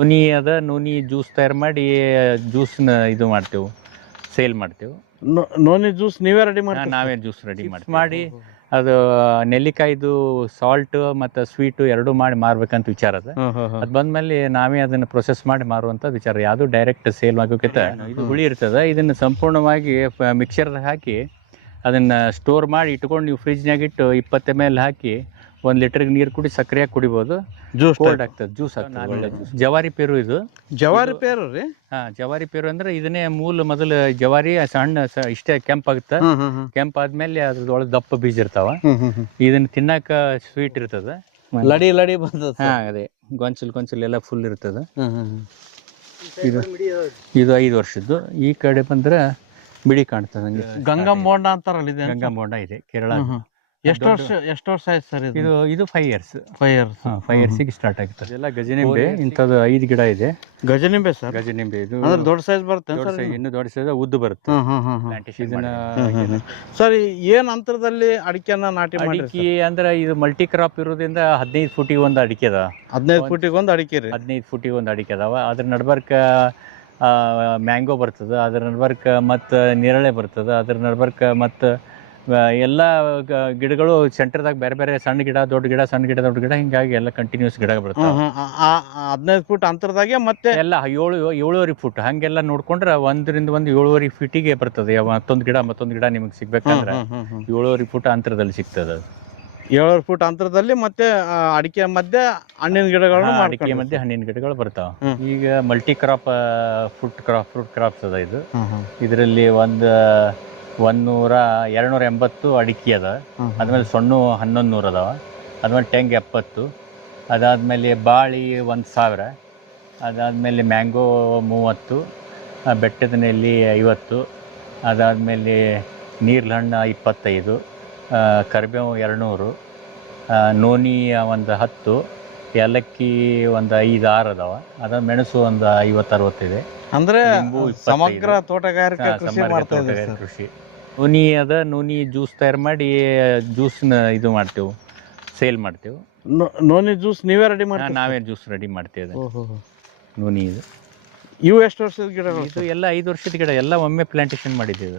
Noni ಅದ noni juice ತಯಾರು ಮಾಡಿ ಜ್ಯೂಸ್ನ ಇದು ಮಾಡ್ತೇವೆ, ಸೇಲ್ ಮಾಡ್ತೇವೆ. ನೋನಿ ಜ್ಯೂಸ್ ನೀವೇ ರೆಡಿ ಮಾಡಿ? ನಾವೇ ಜ್ಯೂಸ್ ರೆಡಿ ಮಾಡಿ ಅದು ನೆಲ್ಲಿಕಾಯ್ದು ಸಾಲ್ಟ್ ಮತ್ತು ಸ್ವೀಟು ಎರಡೂ ಮಾಡಿ ಮಾರ್ಬೇಕಂತ ವಿಚಾರ ಅದ. ಅದು ಬಂದ್ಮೇಲೆ ನಾವೇ ಅದನ್ನು ಪ್ರೊಸೆಸ್ ಮಾಡಿ ಮಾರುವಂಥ ವಿಚಾರ. ಯಾವುದು ಡೈರೆಕ್ಟ್ ಸೇಲ್ ಆಗೋಕ್ಕಿಂತ ಇದು ಹುಳಿ ಇರ್ತದೆ, ಇದನ್ನು ಸಂಪೂರ್ಣವಾಗಿ ಮಿಕ್ಸರ್ದಾಗ ಹಾಕಿ ಅದನ್ನು ಸ್ಟೋರ್ ಮಾಡಿ ಇಟ್ಕೊಂಡು ನೀವು ಫ್ರಿಜ್ನಾಗ ಇಟ್ಟು 20 ml ಹಾಕಿ 1 ಲೀಟರ್ಗೆ ನೀರು ಕುಡಿ ಸಕ್ಕರೆಯಾಗಿ ಕುಡಿಬೋದು. ಜ್ಯೂಸ್ ಕೋಲ್ಡ್ ಆಗ್ತದೆ, ಜ್ಯೂಸ್ ಆಗ್ತದೆ, ಒಳ್ಳೆ ಜ್ಯೂಸ್. ಜವಾರಿ ಪೇರು ಇದು. ಜವಾರಿ ಪೇರು ರೀ? ಜವಾರಿ ಪೇರು ಅಂದ್ರೆ ಇದನ್ನೇ ಮೊದಲು ಜವಾರಿ ಸಣ್ಣ ಇಷ್ಟೇ ಕೆಂಪಾಗುತ್ತೆ. ಕೆಂಪಾದ್ಮೇಲೆ ಅದ್ರೊಳಗೆ ದಪ್ಪ ಬೀಜ ಇರ್ತಾವ. ಇದನ್ನ ತಿನ್ನಾಕ ಸ್ವೀಟ್ ಇರ್ತದ, ಲಡಿ ಬರ್ತದ. ಅದೇ ಗೊಂಚಲ್ ಎಲ್ಲ ಫುಲ್ ಇರ್ತದ. ಇದು 5 ವರ್ಷದ್ದು. ಈ ಕಡೆ ಬಂದ್ರೆ ಬಿಳಿ ಕಾಣ್ತದೆ ನಂಗೆ. ಗಂಗಮ್ ಬೋಂಡ ಅಂತಾರಲ್ಲ, ಇದೆ ಗಂಗಾ ಬೋಂಡ ಇದೆ ಕೇರಳ. ಎಷ್ಟು ವರ್ಷ ಆಯ್ತು ಸರ್ ಇದು 5 years. 5 years. 5 years ಸ್ಟಾರ್ಟ್ ಆಗುತ್ತೆ. ಇದೆಲ್ಲ ಗಜನಿಂಬೆ, ಇಂಥದ್ದು 5 ಗಿಡ ಇದೆ. ಗಜನಿಂಬೆ ಸರ್? ಗಜನಿಂಬೆ ಇದು ಅಂದ್ರೆ ದೊಡ್ಡ ಸೈಜ್ ಬರುತ್ತೆ, ಇನ್ನು ದೊಡ್ಡ ಸೈಜ್ ಉದ್ದು ಬರುತ್ತೆ. ಸರ್ ಏನ್ ಅಂತರದಲ್ಲಿ ಅಡಿಕೆನ ನಾಟಿ ಮಾಡಿ? ಅಡಿಕೆ ಅಂದ್ರೆ ಇದು ಮಲ್ಟಿ ಕ್ರಾಪ್ ಇರೋದ್ರಿಂದ 15 ಫೂಟಿಗೆ ಒಂದು ಅಡಿಕೆ ಅದ. 15 ಫೂಟಿಗೆ ಒಂದು ಅಡಿಕೆ ರೀ? 15 ಫೂಟಿಗೆ ಒಂದು ಅಡಿಕೆ ಅದಾವ. ಅದ್ರ ನಡ್ಬರ್ಕ ಮ್ಯಾಂಗೋ ಬರ್ತದೆ, ಅದ್ರ ನಡ್ಬರ್ಕ ಮತ್ತು ನೇರಳೆ ಬರ್ತದೆ, ಅದ್ರ ನಡ್ಬರ್ಕ ಮತ್ತು ಎಲ್ಲ ಗಿಡಗಳು ಸೆಂಟರ್ದಾಗ ಬೇರೆ ಬೇರೆ ಸಣ್ಣ ಗಿಡ ದೊಡ್ಡ ಗಿಡ, ಸಣ್ಣ ಗಿಡ ದೊಡ್ಡ ಗಿಡ, ಹಿಂಗಾಗಿ ಎಲ್ಲ ಕಂಟಿನ್ಯೂಸ್ ಗಿಡ ಬರ್ತವೆ. 15 ಫೂಟ್ ಅಂತರದಾಗೆ ಮತ್ತೆ ಎಲ್ಲ 7.5 ಫೂಟ್ ಹಂಗೆಲ್ಲ ನೋಡ್ಕೊಂಡ್ರೆ 1 ರಿಂದ 7.5 ಫೀಟಿಗೆ ಬರ್ತದೆ. ಮತ್ತೊಂದು ಗಿಡ ನಿಮಗೆ ಸಿಗ್ಬೇಕಂದ್ರೆ 7.5 ಫೂಟ್ ಅಂತರದಲ್ಲಿ ಸಿಗ್ತದೆ. 7 ಫೂಟ್ ಅಂತರದಲ್ಲಿ ಮತ್ತೆ ಅಡಿಕೆ ಮಧ್ಯೆ ಹಣ್ಣಿನ ಗಿಡಗಳು, ಅಡಿಕೆ ಮಧ್ಯೆ ಹಣ್ಣಿನ ಗಿಡಗಳು ಬರ್ತಾವ. ಈಗ ಮಲ್ಟಿ ಕ್ರಾಪ್ ಫ್ರೂಟ್ ಕ್ರಾಪ್ಸ್ ಅದ ಇದು. ಇದರಲ್ಲಿ 280 ಅಡಿಕೆ ಅದ. ಅದ್ಮೇಲೆ ಸೊಣ್ಣು 1100 ಅದಾವ. ಅದ್ಮೇಲೆ ಟೆಂಗ್ 70. ಅದಾದ್ಮೇಲೆ ಬಾಳಿ 1000. ಅದಾದ್ಮೇಲೆ ಮ್ಯಾಂಗೋ 30. ಬೆಟ್ಟದ ನೆಲ್ಲಿ 50. ಅದಾದ್ಮೇಲೆ ನೀರ್ಲ ಹಣ್ಣು 25. ಕರಿಬೇವು 200. ನೋನಿ 10. ಏಲಕ್ಕಿ 5-6 ಅದಾವ. ಅದ ಮೆಣಸು 50-60 ಇದೆ. ಅಂದ್ರೆ ಸಮಗ್ರ ತೋಟಗಾರಿಕೆ ಕೃಷಿ. ನೋನಿ ಜ್ಯೂಸ್ ತಯಾರು ಮಾಡಿ ಜ್ಯೂಸ್ನ ಇದು ಮಾಡ್ತೇವೆ, ಸೇಲ್ ಮಾಡ್ತೇವೆ. ನೋನಿ ಜ್ಯೂಸ್ ನೀವೇ ರೆಡಿ ಮಾಡಿ? ನಾವೇ ಜ್ಯೂಸ್ ರೆಡಿ ಮಾಡ್ತೇವೆ. ನೋನಿ ಇದು. ಇವು ಎಷ್ಟು ವರ್ಷದ ಗಿಡಗಳು? ಇದು ಎಲ್ಲ 5 ವರ್ಷದ ಗಿಡ, ಎಲ್ಲ ಒಮ್ಮೆ ಪ್ಲಾಂಟೇಶನ್ ಮಾಡಿದ್ದೇವೆ.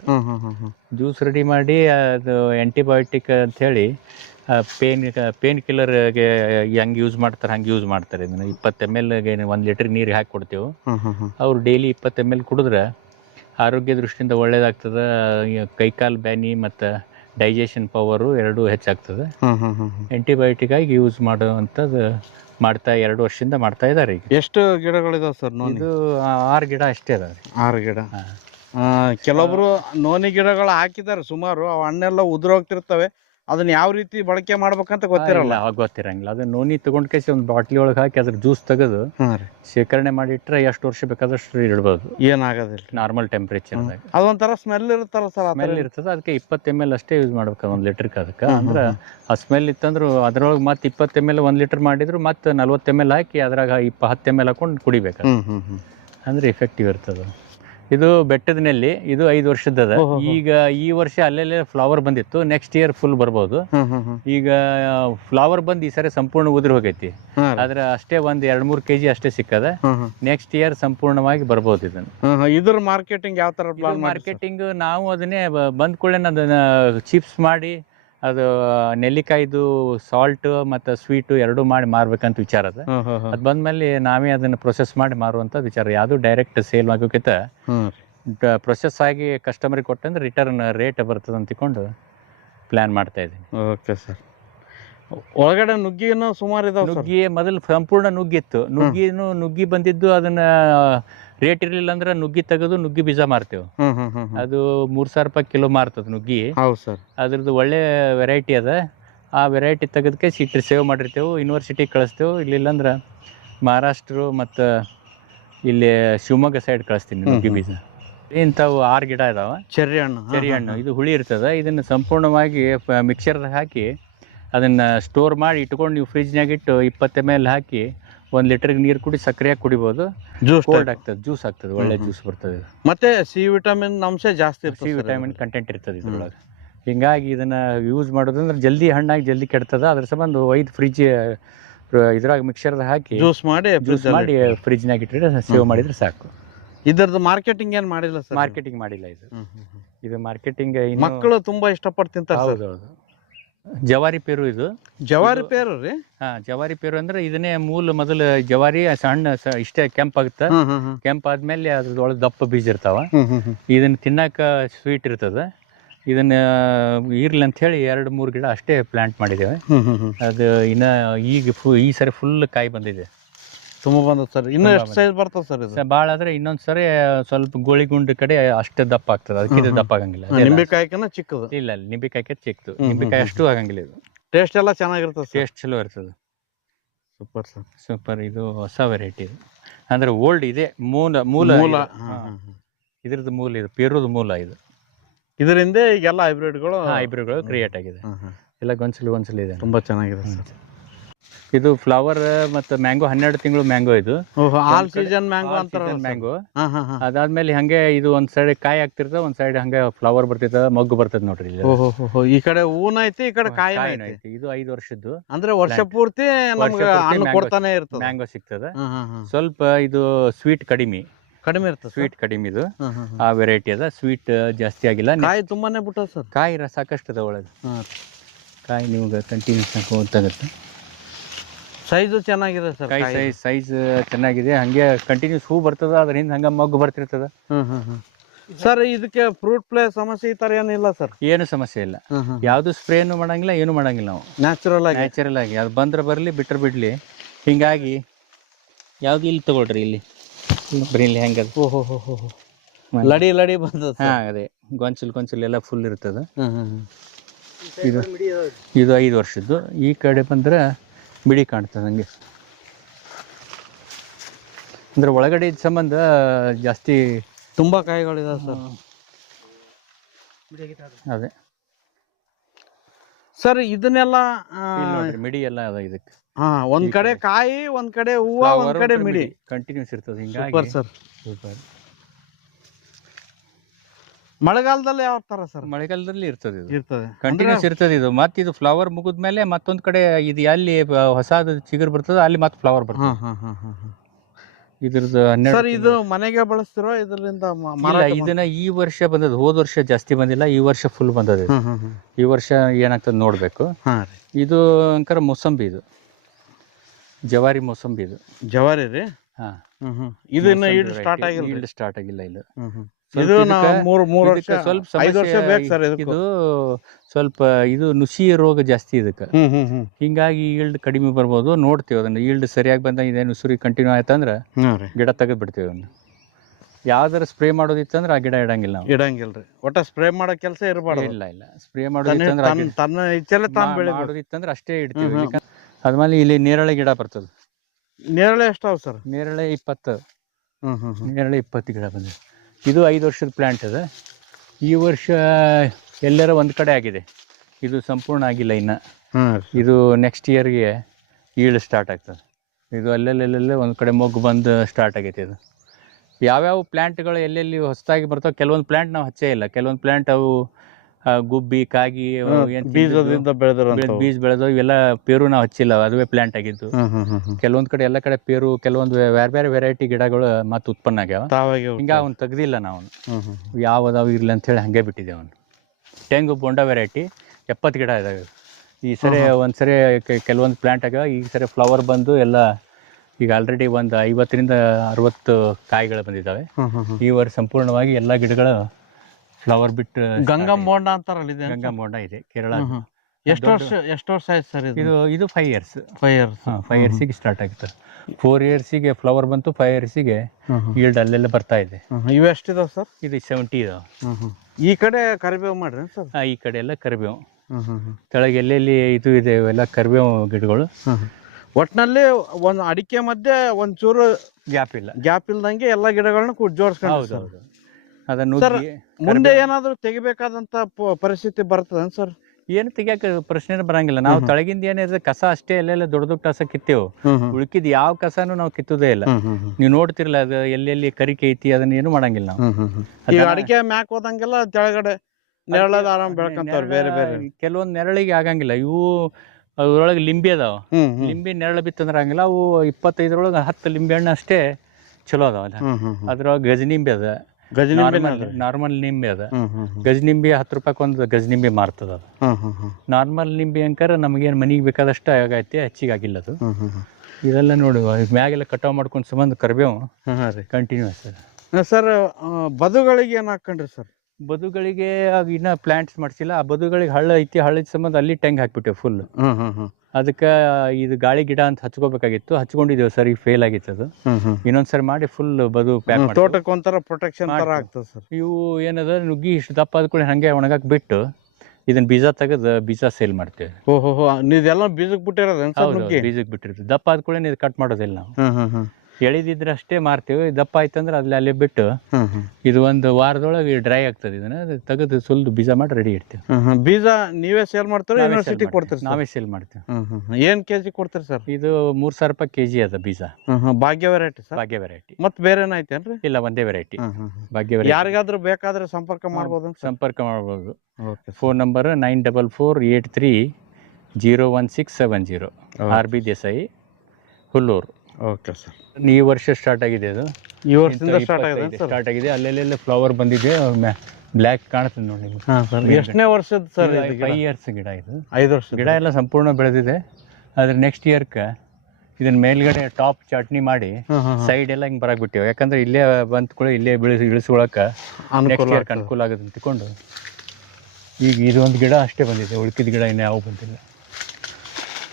ಜ್ಯೂಸ್ ರೆಡಿ ಮಾಡಿ ಅದು ಆಂಟಿಬಯೋಟಿಕ್ ಅಂತ ಹೇಳಿ ಪೇನ್ ಕಿಲ್ಲರ್ಗೆ ಹೆಂಗೆ ಯೂಸ್ ಮಾಡ್ತಾರೆ ಹಂಗೆ ಯೂಸ್ ಮಾಡ್ತಾರೆ. ಇದನ್ನು 20 ml 1 ಲೀಟರ್ ನೀರಿಗೆ ಹಾಕಿ ಕೊಡ್ತೇವೆ. ಅವ್ರು ಡೈಲಿ 20 ml ಕುಡಿದ್ರೆ ಆರೋಗ್ಯ ದೃಷ್ಟಿಯಿಂದ ಒಳ್ಳೇದಾಗ್ತದೆ. ಕೈಕಾಲು ಬ್ಯಾನಿ ಮತ್ತು ಡೈಜೆಷನ್ ಪವರು ಎರಡೂ ಹೆಚ್ಚಾಗ್ತದೆ. ಆಂಟಿಬಯೋಟಿಕ್ ಆಗಿ ಯೂಸ್ ಮಾಡುವಂಥದ್ದು 2 ವರ್ಷದಿಂದ ಮಾಡ್ತಾ ಇದ್ದಾರೆ. ಈಗ ಎಷ್ಟು ಗಿಡಗಳಿದಾವೆ ಸರ್? ಇದು 6 ಗಿಡ ಅಷ್ಟೇ ಅದಾವೆ. 6 ಗಿಡ. ಕೆಲವೊಬ್ರು ನೋನಿ ಗಿಡಗಳು ಹಾಕಿದ್ದಾರೆ ಸುಮಾರು, ಅವು ಹಣ್ಣೆಲ್ಲ ಉದುರೋಗ್ತಿರ್ತವೆ. ಅದನ್ನ ಯಾವ ರೀತಿ ಬಳಕೆ ಮಾಡ್ಬೇಕಂತ ಗೊತ್ತಿರಂಗಿಲ್ಲ. ಅದು ನೋನಿ ತಗೊಂಡ್ ಕೈಸಿ ಒಂದು ಬಾಟ್ಲಿ ಒಳಗೆ ಹಾಕಿ ಅದ್ರ ಜ್ಯೂಸ್ ತೆಗೆದು ಶೇಖರಣೆ ಮಾಡಿಟ್ರೆ ಎಷ್ಟು ವರ್ಷ ಬೇಕಾದಷ್ಟು ಇಡ್ಬೋದು, ಏನಾಗೋದಿಲ್ಲ. ನಾರ್ಮಲ್ ಟೆಂಪರೇಚರ್ದಾಗ. ಅದೊಂಥರ ಸ್ಮೆಲ್ ಇರುತ್ತಲ್ಲ ಸರ್? ಸ್ಮೆಲ್ ಇರ್ತದೆ. ಅದಕ್ಕೆ 20 ml ಅಷ್ಟೇ ಯೂಸ್ ಮಾಡ್ಬೇಕು 1 ಲೀಟರ್ಗೆ. ಅದಕ್ಕೆ ಅಂದ್ರೆ ಆ ಸ್ಮೆಲ್ ಇತ್ತಂದ್ರು ಅದ್ರೊಳಗೆ ಮತ್ತೆ 20 ml 1 ಲೀಟರ್ ಮಾಡಿದ್ರು ಮತ್ತೆ 40 ml ಹಾಕಿ ಅದ್ರಾಗ 10 ml ಹಾಕೊಂಡು ಕುಡಿಬೇಕು. ಅಂದ್ರೆ ಎಫೆಕ್ಟಿವ್ ಇರ್ತದೆ. ಇದು ಬೆಟ್ಟದ ನೆಲ್ಲಿ. ಇದು 5 ವರ್ಷದ. ಈಗ ಈ ವರ್ಷ ಅಲ್ಲೆಲ್ಲೇ ಫ್ಲವರ್ ಬಂದಿತ್ತು. ನೆಕ್ಸ್ಟ್ ಇಯರ್ ಫುಲ್ ಬರ್ಬೋದು. ಈಗ ಫ್ಲವರ್ ಬಂದು ಈ ಸರಿ ಸಂಪೂರ್ಣ ಉದುರಿ ಹೋಗೈತಿ. ಆದ್ರೆ ಅಷ್ಟೇ 1-2-3 kg ಅಷ್ಟೇ ಸಿಕ್ಕದ. ನೆಕ್ಸ್ಟ್ ಇಯರ್ ಸಂಪೂರ್ಣವಾಗಿ ಬರ್ಬೋದು. ಇದ್ರ ಮಾರ್ಕೆಟಿಂಗ್ ಯಾವ ತರ ಪ್ಲಾನ್? ಮಾರ್ಕೆಟಿಂಗ್ ನಾವು ಅದನ್ನೇ ಬಂದ್ ಕೂಡಲೇ ಅದನ್ನ ಚಿಪ್ಸ್ ಮಾಡಿ ಅದು ನೆಲ್ಲಿಕಾಯ್ದು ಸಾಲ್ಟ್ ಮತ್ತು ಸ್ವೀಟು ಎರಡೂ ಮಾಡಿ ಮಾರ್ಬೇಕಂತ ವಿಚಾರ ಅದ. ಅದು ಬಂದ್ಮೇಲೆ ನಾವೇ ಅದನ್ನು ಪ್ರೊಸೆಸ್ ಮಾಡಿ ಮಾರುವಂಥ ವಿಚಾರ. ಯಾವುದು ಡೈರೆಕ್ಟ್ ಸೇಲ್ ಆಗೋಕ್ಕಿಂತ ಪ್ರೊಸೆಸ್ ಆಗಿ ಕಸ್ಟಮರಿಗೆ ಕೊಟ್ಟಂದ್ರೆ ರಿಟರ್ನ್ ರೇಟ್ ಬರ್ತದೆ ಅಂತಿಕೊಂಡು ಪ್ಲ್ಯಾನ್ ಮಾಡ್ತಾ ಇದ್ದೀನಿ. Okay sir. ಒಳಗಡೆ ನುಗ್ಗಿನೂ ಸುಮಾರು ಇದಾವೆ? ನುಗ್ಗಿ ಮೊದಲು ಸಂಪೂರ್ಣ ನುಗ್ಗಿತ್ತು. ನುಗ್ಗಿ ಬಂದಿದ್ದು ಅದನ್ನ ರೇಟ್ ಇರ್ಲಿಲ್ಲ ಅಂದ್ರೆ ನುಗ್ಗಿ ತೆಗೆದು ನುಗ್ಗಿ ಬೀಜ ಮಾರ್ತೇವೆ. ಅದು 3000 ರೂಪಾಯಿ ಕಿಲೋ ಮಾರ್ತದ ನುಗ್ಗಿ. ಹೌದು ಸರ್. ಅದ್ರದ್ದು ಒಳ್ಳೆ ವೆರೈಟಿ ಅದ. ಆ ವೆರೈಟಿ ತೆಗೆದಕ್ಕೆ ಸೀಟ್ ಸೇವ್ ಮಾಡಿರ್ತೇವೆ, ಯೂನಿವರ್ಸಿಟಿಗೆ ಕಳಿಸ್ತೇವೆ. ಇಲ್ಲಿಲ್ಲ ಅಂದ್ರೆ ಮಹಾರಾಷ್ಟ್ರ ಮತ್ತು ಇಲ್ಲಿ ಶಿವಮೊಗ್ಗ ಸೈಡ್ ಕಳಿಸ್ತೀನಿ ನುಗ್ಗಿ ಬೀಜ. ಇಂಥವು 6 ಗಿಡ ಇದಾವೆ. ಚೆರ್ರಿ ಹಣ್ಣು ಇದು ಹುಳಿ ಇರ್ತದೆ. ಇದನ್ನು ಸಂಪೂರ್ಣವಾಗಿ ಮಿಕ್ಸರ್ದಾಗ ಹಾಕಿ ಅದನ್ನು ಸ್ಟೋರ್ ಮಾಡಿ ಇಟ್ಕೊಂಡು ನೀವು ಫ್ರಿಜ್ನಾಗ ಇಟ್ಟು 20 ml ಹಾಕಿ 1 ಲೀಟರ್ಗೆ ನೀರು ಕುಡಿ ಸಕ್ಕರೆಯಾಗಿ ಕುಡಿಬೋದು. ಜ್ಯೂಸ್ ಕೋಲ್ಡ್ ಆಗ್ತದೆ, ಜ್ಯೂಸ್ ಆಗ್ತದೆ, ಒಳ್ಳೆ ಜ್ಯೂಸ್ ಬರ್ತದೆ. ಮತ್ತೆ ಸಿ ವಿಟಮಿನ್ ಅಂಶ ಜಾಸ್ತಿ ಇರ್ತದೆ, ಸಿ ವಿಟಮಿನ್ ಕಂಟೆಂಟ್ ಇರ್ತದೆ ಇದ್ರೊಳಗೆ. ಹಿಂಗಾಗಿ ಇದನ್ನು ಯೂಸ್ ಮಾಡೋದಂದ್ರೆ ಜಲ್ದಿ ಹಣ್ಣಾಗಿ ಜಲ್ದಿ ಕೆಡ್ತದೆ. ಅದ್ರ ಸಂಬಂಧ ಒಯ್ದು ಇದ್ರಾಗ ಮಿಕ್ಸರ್ದಾಗ ಹಾಕಿ ಜ್ಯೂಸ್ ಮಾಡಿ ಜ್ಯೂಸ್ ಮಾಡಿ ಫ್ರಿಜ್ನಾಗ ಇಟ್ಟರೆ ಸೇವ್ ಮಾಡಿದ್ರೆ ಸಾಕು. ಇದ್ರದ್ದು ಮಾರ್ಕೆಟಿಂಗ್ ಏನ್ ಮಾಡಿಲ್ಲ ಸರ್? ಮಾರ್ಕೆಟಿಂಗ್ ಮಾಡಿಲ್ಲ ಇದು ಮಾರ್ಕೆಟಿಂಗ್ ಮಕ್ಕಳು ತುಂಬಾ ಇಷ್ಟಪಟ್ಟು ತಿಂತಾರೆ ಸರ್. ಹೌದೌದು. ಜವಾರಿ ಪೇರು ಇದು. ಜವಾರಿ ಪೇರು ರೀ? ಜವಾರಿ ಪೇರು ಅಂದ್ರೆ ಇದನ್ನೇ ಮೊದಲು ಜವಾರಿ ಸಣ್ಣ ಇಷ್ಟೇ ಕೆಂಪಾಗುತ್ತೆ. ಕೆಂಪಾದ್ಮೇಲೆ ಅದ್ರೊಳಗೆ ದಪ್ಪ ಬೀಜ ಇರ್ತಾವ. ಇದನ್ನ ತಿನ್ನಾಕ ಸ್ವೀಟ್ ಇರ್ತದ. ಇದನ್ನ ಇರ್ಲಿ ಅಂತ ಹೇಳಿ 2-3 ಗಿಡ ಅಷ್ಟೇ ಪ್ಲಾಂಟ್ ಮಾಡಿದ್ದೇವೆ. ಅದು ಇನ್ನ ಈಗ ಈ ಸರಿ ಫುಲ್ ಕಾಯಿ ಬಂದಿದೆ. ತುಂಬಾ ಬಂದ ಸರ್. ಇನ್ನು ಎಷ್ಟು ಸೈಜ್ ಬರ್ತದೆ ಸರ್ ಇದು? ಭಾಳ ಆದ್ರೆ ಇನ್ನೊಂದ್ಸರಿ ಸ್ವಲ್ಪ ಗೋಳಿಗುಂಡು ಕಡೆ ಅಷ್ಟೇ ದಪ್ಪ ಆಗ್ತದೆ. ಅದಕ್ಕೆ ದಪ್ಪ ಆಗಂಗಿಲ್ಲ. ನಿಂಬೆಕಾಯಿಕನ ಚಿಕ್ಕದು? ಇಲ್ಲ, ನಿಂಬೆಕಾಯಿ ಚಿಕ್ಕದು. ನಿಂಬೆಕಾಯಿ ಅಷ್ಟು ಆಗಂಗಿಲ್ಲ. ಇದು ಟೇಸ್ಟ್ ಎಲ್ಲ ಚೆನ್ನಾಗಿರ್ತದೆ. ಟೇಸ್ಟ್ ಚಲೋ ಇರ್ತದೆ. Super sir, super. ಇದು ಹೊಸ ವೆರೈಟಿ. ಇದು ಅಂದ್ರೆ ಓಲ್ಡ್ ಇದೆ. ಮೂಲ ಇದ್ರದ್ದು ಮೂಲ ಇದು ಪೇರುದು ಮೂಲ ಇದು. ಇದರಿಂದ ಈಗೆಲ್ಲ ಹೈಬ್ರಿಡ್ಗಳು ಕ್ರಿಯೇಟ್ ಆಗಿದೆ. ಎಲ್ಲ ಗೊಂಚಲು ಇದೆ. ತುಂಬಾ ಚೆನ್ನಾಗಿದೆ ಸರ್. ಇದು ಫ್ಲವರ್ ಮತ್ತು ಮ್ಯಾಂಗೋ 12 ತಿಂಗಳು ಮ್ಯಾಂಗೋ. ಇದು ಆಲ್ ಸೀಸನ್ ಮ್ಯಾಂಗೋ ಅಂತಾರ. ಮ್ಯಾಂಗೋ ಅದಾದ್ಮೇಲೆ ಹಂಗೆ ಇದು ಒಂದ್ ಸೈಡ್ ಕಾಯಿ ಆಗ್ತಿರ್ತದೆ, ಒಂದ್ ಸೈಡ್ ಹಂಗೆ ಫ್ಲವರ್ ಬರ್ತೈತೆ, ಮಗ್ಗು ಬರ್ತದೆ ನೋಡ್ರಿ. ಈ ಕಡೆ ಹೂನ ಐತಿ, ಈ ಕಡೆ ಕಾಯಿ ಐತಿ. ಇದು 5 ವರ್ಷದ್ದು. ಅಂದ್ರೆ ವರ್ಷ ಪೂರ್ತಿ ಹಣ್ಣು ಕೊಡ್ತಾನೆ ಇರ್ತದೆ. ಮ್ಯಾಂಗೋ ಸಿಗ್ತದೆ. ಸ್ವಲ್ಪ ಇದು ಸ್ವೀಟ್ ಕಡಿಮೆ ಇರ್ತದೆ. ಸ್ವೀಟ್ ಕಡಿಮೆ ಇದು. ಆ ವೆರೈಟಿ ಅದ. ಸ್ವೀಟ್ ಜಾಸ್ತಿ ಆಗಿಲ್ಲ. ಕಾಯಿ ತುಂಬಾನೇ ಬಿಟ್ಟ ಸರ್. ಕಾಯಿ ಸಾಕಷ್ಟು ಅದ ಒಳಗೆ. ಕಾಯಿ ನಿಮ್ಗೆ ಕಂಟಿನ್ಯೂಸ್ ಹೋಗುತ್ತೆ. ಸೈಜು ಚೆನ್ನಾಗಿದೆ ಸರ್. ಕಾಯಿ ಸೈಜ್ ಚೆನ್ನಾಗಿದೆ. ಹಂಗೆ ಕಂಟಿನ್ಯೂಸ್ ಹೂ ಬರ್ತದ. ಅದ್ರ ಹಿಂದೆ ಹಂಗ ಮಗ್ಗು ಬರ್ತಿರ್ತದ. ಸರ್ ಇದಕ್ಕೆ ಫ್ರೂಟ್ ಫ್ಲೈ ಸಮಸ್ಯೆ ಈ ತರ ಏನಿಲ್ಲ ಸರ್? ಏನು ಸಮಸ್ಯೆ ಇಲ್ಲ. ಯಾವ್ದು ಸ್ಪ್ರೇನು ಮಾಡಂಗಿಲ್ಲ, ಏನು ಮಾಡಂಗಿಲ್ಲ. ನಾವು ನ್ಯಾಚುರಲ್ ಆಗಿ ಅದು ಬಂದ್ರೆ ಬರ್ಲಿ, ಬಿಟ್ರೆ ಬಿಡ್ಲಿ. ಹಿಂಗಾಗಿ ಯಾವ್ದು ಇಲ್ಲಿ ತಗೊಳ್ರಿ. ಇಲ್ಲಿ ಹೆಂಗದ ಲಡಿ ಬಂದ. ಅದೇ ಗೊಂಚಲು ಎಲ್ಲ ಫುಲ್ ಇರ್ತದ. ಇದು 5 ವರ್ಷದ್ದು. ಈ ಕಡೆ ಬಂದ್ರೆ ಬಿಡಿ ಕಾಣ್ತದೆ ಹಂಗೆ. ಅಂದ್ರೆ ಒಳಗಡೆ ಇದ್ದ ಸಂಬಂಧ ಜಾಸ್ತಿ ತುಂಬಾ ಕಾಯಿಗಳಿದಾವೆ ಸರ್. ಅದೇ ಸರ್ ಇದನ್ನೆಲ್ಲ ಮಿಡಿ ಎಲ್ಲ ಅದ ಇದಕ್ಕೆ. ಒಂದ್ ಕಡೆ ಕಾಯಿ, ಒಂದ್ ಕಡೆ ಹೂವ, ಒಂದ್ ಕಡೆ ಮಿಡಿ ಕಂಟಿನ್ಯೂಸ್ ಇರ್ತದೆ. ಹಿಂಗಾಗಿ ಸರ್ ಮಳೆಗಾಲದಲ್ಲಿ ಯಾವ ತರ ಸರ್? ಮಳೆಗಾಲದಲ್ಲಿ ಇರ್ತದೆ. ಕಂಟಿನ್ಯೂಸ್ ಇರ್ತದೆ ಇದು. ಮತ್ತೆ ಇದು ಫ್ಲವರ್ ಮುಗಿದ್ಮೇಲೆ ಮತ್ತೊಂದ್ ಕಡೆ ಇದು ಎಲ್ಲಿ ಹೊಸದು ಚಿಗುರು ಬರ್ತದೆ ಅಲ್ಲಿ ಮತ್ತೆ ಫ್ಲವರ್ ಬರ್ತದೆ. ಇದ್ರದ್ದು 12 ಇದು ಮನೆಗೆ ಬಳಸ್ತಿರೋ ಇದರಿಂದ? ಇದನ್ನ ಈ ವರ್ಷ ಬಂದದ್ದು. ಹೋದ ವರ್ಷ ಜಾಸ್ತಿ ಬಂದಿಲ್ಲ, ಈ ವರ್ಷ ಫುಲ್ ಬಂದದ. ಈ ವರ್ಷ ಏನಾಗ್ತದೆ ನೋಡ್ಬೇಕು. ಇದು ಅಂಕರ ಮೋಸಂಬಿ. ಇದು ಜವಾರಿ ಮೋಸಂಬಿ. ಇದು ಜವಾರಿ ರೀ? ಇದು ಸ್ಟಾರ್ಟ್ ಆಗಿಲ್ಲ. ಇಲ್ಲ ಇದು ಸ್ವಲ್ಪ 5 ವರ್ಷ ಬೇಕು ಸರ್. ಇದು ಸ್ವಲ್ಪ ಇದು ನುಸಿ ರೋಗ ಜಾಸ್ತಿ ಇದಕ್ಕೆ. ಹಿಂಗಾಗಿ ಈಲ್ಡ್ ಕಡಿಮೆ ಬರ್ಬೋದು. ನೋಡ್ತೀವಿ ಅದನ್ನ. ಈಲ್ಡ್ ಸರಿಯಾಗಿ ಬಂದ ಇದೆ ನುಸುರಿ ಕಂಟಿನ್ಯೂ ಆಯ್ತಂದ್ರೆ ಗಿಡ ತೆಗೆದು ಬಿಡ್ತೀವಿ. ಅದನ್ನ ಯಾವ್ದಾರ ಸ್ಪ್ರೇ ಮಾಡೋದಿತ್ತಂದ್ರೆ ಆ ಗಿಡ ಇಡಂಗಿಲ್ಲ. ನಾವು ಇಡಂಗಿಲ್ರಿ. ಒಟ್ಟ ಸ್ಪ್ರೇ ಮಾಡೋ ಕೆಲಸ ಇರಬಾರ್ದು. ಇಲ್ಲ ಸ್ಪ್ರೇ ಮಾಡೋದಿತ್ತಂದ್ರೆ ಅಷ್ಟೇ ಇಡ್ತೀವಿ. ಅದ್ಮೇಲೆ ಇಲ್ಲಿ ನೇರಳೆ ಗಿಡ ಬರ್ತದೆ. ನೇರಳೆ ಎಷ್ಟಾವ ಸರ್? ನೇರಳೆ 20. ನೇರಳೆ 20 ಗಿಡ ಬಂದಿದೆ. ಇದು 5 ವರ್ಷದ ಪ್ಲಾಂಟ್ ಅದ. ಈ ವರ್ಷ ಎಲ್ಲರ ಒಂದ್ ಕಡೆ ಆಗಿದೆ. ಇದು ಸಂಪೂರ್ಣ ಆಗಿಲ್ಲ ಇನ್ನ. ಇದು ನೆಕ್ಸ್ಟ್ ಇಯರ್ಗೆ ಈಲ್ಡ್ ಸ್ಟಾರ್ಟ್ ಆಗ್ತದೆ. ಇದು ಅಲ್ಲೆಲ್ಲೆಲ್ಲ ಒಂದ್ ಕಡೆ ಮೊಗ್ಗು ಬಂದು ಸ್ಟಾರ್ಟ್ ಆಗೈತೆ. ಇದು ಯಾವ್ಯಾವ ಪ್ಲಾಂಟ್ಗಳು ಎಲ್ಲೆಲ್ಲಿ ಹೊಸದಾಗಿ ಬರ್ತಾವೆ. ಕೆಲವೊಂದು ಪ್ಲಾಂಟ್ ನಾವು ಹಚ್ಚೇ ಇಲ್ಲ. ಕೆಲವೊಂದು ಪ್ಲಾಂಟ್ ಅವು ಗುಬ್ಬಿ, ಕಾಗಿ, ಬೀಜದಿಂದ ಬೀಜ ಬೆಳೆದವು. ಇವೆಲ್ಲ ಪೇರು ನಾವು ಹಚ್ಚಿಲ್ಲ, ಅದುವೇ ಪ್ಲಾಂಟ್ ಆಗಿದ್ದು. ಕೆಲವೊಂದ್ ಕಡೆ ಎಲ್ಲ ಕಡೆ ಪೇರು, ಕೆಲವೊಂದು ಬೇರೆ ವೆರೈಟಿ ಗಿಡಗಳು ಮತ್ತೆ ಉತ್ಪನ್ನ ಆಗ್ಯಾವ. ಹಿಂಗ ಅವ್ನು ತೆಗ್ದಿಲ್ಲ ನಾವು. ಯಾವ್ದಾವ ಇರ್ಲಿ ಅಂತ ಹೇಳಿ ಹಂಗೆ ಬಿಟ್ಟಿದ್ದೇವೆ. ಅವನು ತೆಂಗು ಬೋಂಡ ವೆರೈಟಿ 70 ಗಿಡ ಇದಾವೆ. ಈ ಸರಿ ಒಂದ್ಸರಿ ಕೆಲವೊಂದು ಪ್ಲಾಂಟ್ ಆಗ್ಯಾವ. ಈ ಸರಿ ಫ್ಲವರ್ ಬಂದು ಎಲ್ಲ ಈಗ ಆಲ್ರೆಡಿ ಒಂದು 50ರಿಂದ 60 ಕಾಯಿಗಳು ಬಂದಿದ್ದಾವೆ. ಈ ವರ್ಷ ಸಂಪೂರ್ಣವಾಗಿ ಎಲ್ಲ ಗಿಡಗಳು ಫ್ಲವರ್ ಬಿಟ್ಟು. ಗಂಗಂ ಬೋಂಡ ಅಂತಾರಲ್ಲ? ಗಂಗಂ ಬೋಂಡ ಇದೆ ಕೇರಳ. ಎಷ್ಟು ವರ್ಷ ಆಯ್ತು ಸರ್ ಇದು 5 ಇಯರ್ಸ್. 5 ಇಯರ್ಸಿಗೆ ಸ್ಟಾರ್ಟ್ ಆಗುತ್ತೆ. 4 ಇಯರ್ಸಿಗೆ ಫ್ಲವರ್ ಬಂತು. 5 ಇಯರ್ಸಿಗೆ ಈಲ್ಡ್ ಅಲ್ಲೆಲ್ಲ ಬರ್ತಾ ಇದೆ. ಇವು ಎಷ್ಟಿದಾವೆ ಸರ್? ಇದು 70 ಇದಾವೆ. ಈ ಕಡೆ ಕರಿಬೇವು ಮಾಡ್ರಿ ಸರ್? ಈ ಕಡೆ ಎಲ್ಲ ಕರಿಬೇವು. ಕೆಳಗೆ ಎಲ್ಲೆಲ್ಲಿ ಇದು ಇದೆ ಇವೆಲ್ಲ ಕರಿಬೇವು ಗಿಡಗಳು. ಒಟ್ಟಿನಲ್ಲಿ ಒಂದು ಅಡಿಕೆ ಮಧ್ಯೆ ಒಂಚೂರು ಗ್ಯಾಪ್ ಇಲ್ದಂಗೆ ಎಲ್ಲ ಗಿಡಗಳನ್ನ ಜೋಡಿಸ್ಕೊಂಡು. ಅದನ್ನು ಮುಂದೆ ಏನಾದ್ರು ತೆಗಿಬೇಕಾದಂತ ಪರಿಸ್ಥಿತಿ ಬರ್ತದ ಸರ್? ಏನು ತೆಗಿಯಕ ಪ್ರಶ್ನೆ ಬರಂಗಿಲ್ಲ. ನಾವು ತಳಗಿಂದ ಏನಿದೆ ಕಸ ಅಷ್ಟೇ ಎಲ್ಲೆಲ್ಲ ದೊಡ್ಡ ಕಸ ಕಿತ್ತೇವು. ಉಳ್ಕಿದ್ ಯಾವ ಕಸನು ನಾವು ಕಿತ್ತುದೇ ಇಲ್ಲ. ನೀವು ನೋಡ್ತಿರಲ್ಲ, ಅದು ಎಲ್ಲೆಲ್ಲಿ ಕರಿಕೆ ಐತಿ ಅದನ್ನ ಏನು ಮಾಡಂಗಿಲ್ಲ ನಾವು. ಅಡಿಕೆ ಮ್ಯಾಕ್ ಹೋದಂಗೆಲ್ಲ ತೆಳಗಡೆ ನೆರಳದ ಆರಾಮ್ ಬೆಳ್ಕಂತಾವ್ರಿ. ಬೇರೆ ಕೆಲವೊಂದು ನೆರಳಿಗೆ ಆಗಂಗಿಲ್ಲ. ಇವು ಅದ್ರೊಳಗೆ ಲಿಂಬೆ ಅದಾವ. ಹ್ಮ್ ಹ್ಮ್ ಲಿಂಬೆ ನೆರಳು ಬಿತ್ತಂದ್ರೆ ಹಂಗಿಲ್ಲ. ಅವು 25 10 ಲಿಂಬೆ ಹಣ್ಣು ಅಷ್ಟೇ ಚಲೋ ಅದಾವ. ಅದ್ರೊಳಗೆ ಗಜನಿಂಬೆ ಅದ, ಗಜನಿಂಬೆ ನಾರ್ಮಲ್ ನಿಂಬೆ ಅದ. ಹ್ಮ್ ಹ್ಮ್ ಗಜನಿಂಬೆ 10 ರೂಪಾಯಿ ಒಂದು ಗಜನಿಂಬೆ ಮಾರ್ತದ ಅದು. ಹ್ಮ್ ಹ್ಮ್ ಹ್ಮ್ ನಾರ್ಮಲ್ ನಿಂಬೆ ಅಂಕರ ನಮಗೇನು ಮನೆಗೆ ಬೇಕಾದಷ್ಟು ಆಗೈತಿ, ಹೆಚ್ಚಿಗೆ ಆಗಿಲ್ಲ ಅದು. ಹ್ಮ್ ಹ್ಮ್ ಇದೆಲ್ಲ ನೋಡಿ ಮ್ಯಾಗೆಲ್ಲ ಕಟಾವು ಮಾಡ್ಕೊಂಡು ಸಂಬಂಧ ಕರಿಬೇವು ಹಾಂ ರೀ ಕಂಟಿನ್ಯೂಸ್. ಸರ್ ಬದುಗಳಿಗೆ ಏನು ಹಾಕೊಂಡ್ರಿ ಸರ್? ಬದುಗಳಿಗೆ ಆಗ ಇನ್ನೂ ಪ್ಲಾಂಟ್ಸ್ ಮಾಡಿಸಿಲ್ಲ. ಆ ಬದುಗಳಿಗೆ ಹಳ್ಳ ಐತಿ, ಹಳ್ಳದ ಸಂಬಂಧ ಅಲ್ಲಿ ಟ್ಯಾಂಕ್ ಹಾಕ್ಬಿಟ್ಟೆವು ಫುಲ್. ಹ್ಮ್ ಹ್ಮ್ ಹ್ಮ್ ಅದಕ್ಕೆ ಇದು ಗಾಳಿ ಗಿಡ ಅಂತ ಹಚ್ಕೋಬೇಕಾಗಿತ್ತು, ಹಚ್ಕೊಂಡಿದ್ದೇವೆ ಸರ್. ಈಗ ಫೇಲ್ ಆಗಿತ್ತು ಅದು. ಇನ್ನೊಂದ್ಸರಿ ಮಾಡಿ ಫುಲ್ ಬದು ಪ್ಯಾಕ್ ಮಾಡಿ. ತೋಟಕ್ಕೆ ಒಂಥರ ಪ್ರೊಟೆಕ್ಷನ್ ಥರ ಆಗ್ತದೆ ಸರ್. ಇವು ಏನದ ನುಗ್ಗಿ ಇಷ್ಟು ದಪ್ಪ ಆದ ಕೂಡ ಹಾಗೆ ಒಣಗಕ್ಕೆ ಬಿಟ್ಟು ಇದನ್ನ ಬೀಜ ತೆಗೆದು ಬೀಜ ಸೇಲ್ ಮಾಡ್ತೇವೆ. ಓಹೋ, ನೀವೆಲ್ಲ ಬೀಜಕ್ಕೆ ಬಿಟ್ಟಿರೋದೇನು ಸರ್? ನುಗ್ಗಿ ಬೀಜಕ್ಕೆ ಬಿಟ್ಟಿರ್ತೀವಿ. ದಪ್ಪ ಆದ ಕೂಡ ಇದು ಕಟ್ ಮಾಡೋದಿಲ್ಲ ನಾವು. ಹ್ಮ್ ಹ್ಮ್ ಹ್ಮ್ ಎಳಿದಿದ್ರೆ ಅಷ್ಟೇ ಮಾರ್ತೀವಿ. ದಪ್ಪ ಆಯ್ತಂದ್ರೆ ಅಲ್ಲಿ ಬಿಟ್ಟು ಹ್ಮ್ ಹ್ಮ್ ಇದು ಒಂದು ವಾರದೊಳಗೆ ಡ್ರೈ ಆಗ್ತದೆ. ಇದನ್ನ ತೆಗೆದು ಸುಲ್ದು ಬೀಜ ಮಾಡಿ ರೆಡಿ ಇಡ್ತೀವಿ. ಬೀಜ ನೀವೇ ಸೇಲ್ ಮಾಡ್ತೀರಾ? ಯೂನಿವರ್ಸಿಟಿ ಕೊಡ್ತೀರಿ? ನಾವೇ ಸೇಲ್ ಮಾಡ್ತೀವಿ. ಏನು ಕೆಜಿ ಕೊಡ್ತೀರಿ ಸರ್? ಇದು 3000 ರೂಪಾಯಿ ಕೆಜಿ ಅದ ಬೀಜ. ಭಾಗ್ಯ ವೆರೈಟಿ ಸರ್? ಭಾಗ್ಯ ವೆರೈಟಿ. ಮತ್ತೆ ಬೇರೆ ಏನಾಯ್ತೇನ್ರಿ? ಇಲ್ಲ, ಒಂದೇ ವೆರೈಟಿ ಭಾಗ್ಯ ವೆರೈಟಿ. ಯಾರಿಗಾದ್ರೂ ಬೇಕಾದ್ರೆ ಸಂಪರ್ಕ ಮಾಡ್ಬೋದು? ಸಂಪರ್ಕ ಮಾಡ್ಬೋದು. Okay. Phone number 9448301670. RB Desai, Hulluru. Okay sir. ಈ ವರ್ಷ ಸ್ಟಾರ್ಟ್ ಆಗಿದೆ ಅದು. ಈ ವರ್ಷದಿಂದ ಸ್ಟಾರ್ಟ್ ಆಗಿದೆ. ಅಲ್ಲೆಲ್ಲ ಫ್ಲವರ್ ಬಂದಿದೆ. ಬ್ಲ್ಯಾಕ್ ಕಾಣ್ತದೆ ನೋಡಿ ನಿಮ್ಗೆ. ಹಾಂ ಸರ್. ಎಷ್ಟನೇ ವರ್ಷದ ಸರ್? 5 years ಗಿಡ ಇದು. 5 ವರ್ಷ ಗಿಡ ಎಲ್ಲ ಸಂಪೂರ್ಣ ಬೆಳೆದಿದೆ. ಆದ್ರೆ ನೆಕ್ಸ್ಟ್ ಇಯರ್ಗೆ ಇದನ್ನ ಮೇಲ್ಗಡೆ ಟಾಪ್ ಚಟ್ನಿ ಮಾಡಿ ಸೈಡ್ ಎಲ್ಲ ಹಿಂಗೆ ಬರಕ್ ಬಿಟ್ಟಿವಿ. ಯಾಕಂದ್ರೆ ಇಲ್ಲೇ ಬಂತ ಕೂಡ ಇಲ್ಲೇ ಇಳಿಸ್ಕೊಳಕ್ಕೆ ನೆಕ್ಸ್ಟ್ ಇಯರ್ಗೆ ಅನುಕೂಲ ಆಗುತ್ತೆ ಅಂತ ತಿಳ್ಕೊಂಡು ಈಗ ಇದೊಂದು ಗಿಡ ಅಷ್ಟೇ ಬಂದಿದೆ. ಉಳ್ಕಿದ ಗಿಡ ಇನ್ನು ಯಾವ ಬಂದಿಲ್ಲ.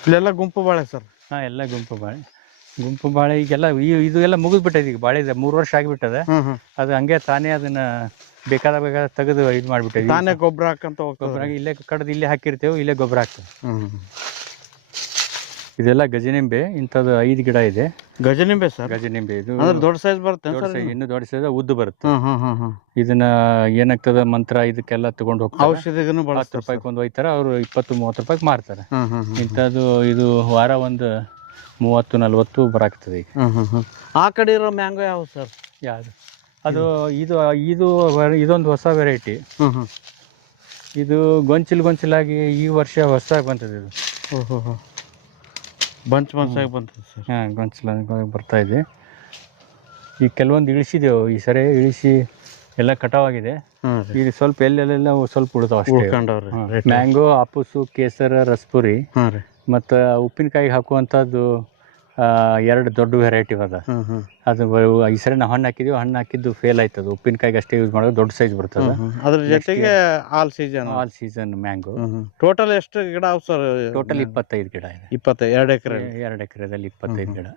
ಇಲ್ಲೆಲ್ಲ ಗುಂಪು ಬಾಳೆ ಸರ್? ಹಾಂ, ಎಲ್ಲ ಗುಂಪು ಬಾಳೆ. ಈಗೆಲ್ಲ ಇದು ಎಲ್ಲ ಮುಗಿದ್ಬಿಟ್ಟೈತೆ. ಈಗ ಬಾಳೆ 3 ವರ್ಷ ಆಗಿಬಿಟ್ಟದೆ. ಅದು ಹಂಗೆ ತಾನೇ ಅದನ್ನ ಬೇಕಾದ ತೆಗೆದು ಇದು ಮಾಡಿಬಿಟ್ಟೆ. ತಾನೇ ಗೊಬ್ಬರ ಹಾಕಂತ ಗೊಬ್ಬರ ಇಲ್ಲೇ ಕಡ್ದು ಇಲ್ಲೇ ಹಾಕಿರ್ತೇವೆ, ಇಲ್ಲೇ ಗೊಬ್ಬರ ಹಾಕ್ತೇವೆ. ಇದೆಲ್ಲ ಗಜನಿಂಬೆ. ಇಂಥದ್ದು 5 ಗಿಡ ಇದೆ. ಗಜನಿಂಬೆ ಸರ್? ಗಜನಿಂಬೆ ಇದು ದೊಡ್ಡ ಸೈಜ್ ಬರುತ್ತೆ. ಇನ್ನೂ ದೊಡ್ಡ ಸೈಜ್ ಉದ್ದು ಬರುತ್ತೆ. ಇದನ್ನ ಏನಾಗ್ತದೆ ಮಂತ್ರ ಇದಕ್ಕೆಲ್ಲ ತಗೊಂಡು ಹೋಗ್ತಾರೆ. ಔಷಧಿಗೂ 10 ರೂಪಾಯಿಗೆ ಒಂದು ಒಯ್ತಾರೆ. ಅವರು 20-30 ರೂಪಾಯಿಗೆ ಮಾರ್ತಾರೆ. ಇಂಥದ್ದು ಇದು ವಾರ ಒಂದು 30-40 ಬರಾಕ್ತದೆ ಈಗ. ಆ ಕಡೆ ಇರೋ ಮ್ಯಾಂಗೋ ಯಾವ ಸರ್? ಯಾವುದು? ಅದು ಇದೊಂದು ಹೊಸ ವೆರೈಟಿ. ಇದು ಗೊಂಚಿಲಾಗಿ ಈ ವರ್ಷ ಹೊಸದಾಗಿ ಬಂತದೆ ಇದು. ಓಹೋ, ಬಂಚಾಗಿ ಬಂತದೆ ಸರ್? ಹಾಂ, ಗೊಂಚಿಲಾಗಿ ಬರ್ತಾ ಇದೆ. ಈಗ ಕೆಲವೊಂದು ಇಳಿಸಿದೆವು. ಈ ಸರಿ ಇಳಿಸಿ ಎಲ್ಲ ಕಟಾವಾಗಿದೆ. ಈಗ ಸ್ವಲ್ಪ ಎಲ್ಲೆಲ್ಲ ಸ್ವಲ್ಪ ಉಳಿದಾವ ಅಷ್ಟೇ. ಮ್ಯಾಂಗೋ, ಆಪೂಸು, ಕೇಸರ, ರಸ್ಪುರಿ ಮತ್ತು ಉಪ್ಪಿನಕಾಯಿಗೆ ಹಾಕುವಂಥದ್ದು 2 ದೊಡ್ಡ ವೆರೈಟಿ ಅದ. ಅದು ಈ ಸರಿ ನಾವು ಹಣ್ಣು ಹಾಕಿದ್ದು ಫೇಲ್ ಆಯ್ತದ. ಉಪ್ಪಿನಕಾಯಿಗೆ ಅಷ್ಟೇ ಯೂಸ್ ಮಾಡೋದು. ದೊಡ್ಡ ಸೈಜ್ ಬರ್ತದೆ. ಅದ್ರ ಜೊತೆಗೆ ಆಲ್ ಸೀಸನ್ ಮ್ಯಾಂಗೋ. ಟೋಟಲ್ ಎಷ್ಟು ಗಿಡ ಸರ್? ಟೋಟಲ್ 25 ಗಿಡ ಇದೆ. 2 ಎಕರೆ? 2 ಎಕರೆದಲ್ಲಿ 25 ಗಿಡ.